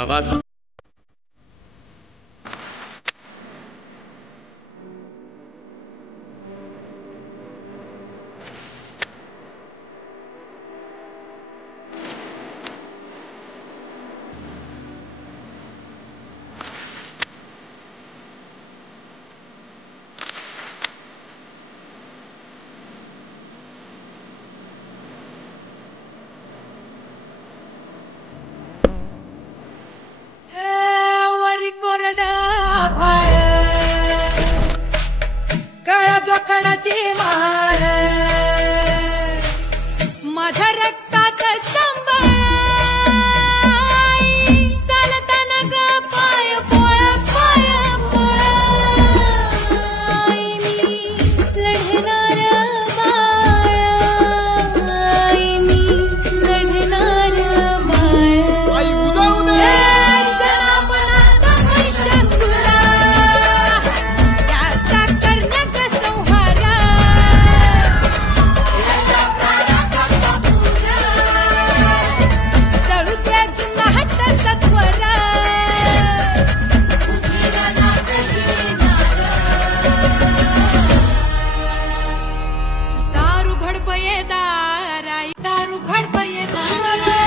आवाज. जोखडाची माळ माझ्या रक्तात संभाळ चालताना ग पाय पोळ पाय पोळ मी लढणार बाळ मी लढणार बाळ जना मनात महिषासुरा त्याचा कर्णक संहारा चढू द्या जुना हट्ट सत्वरा दारू भडपये दाराई दारू भडपये दाराई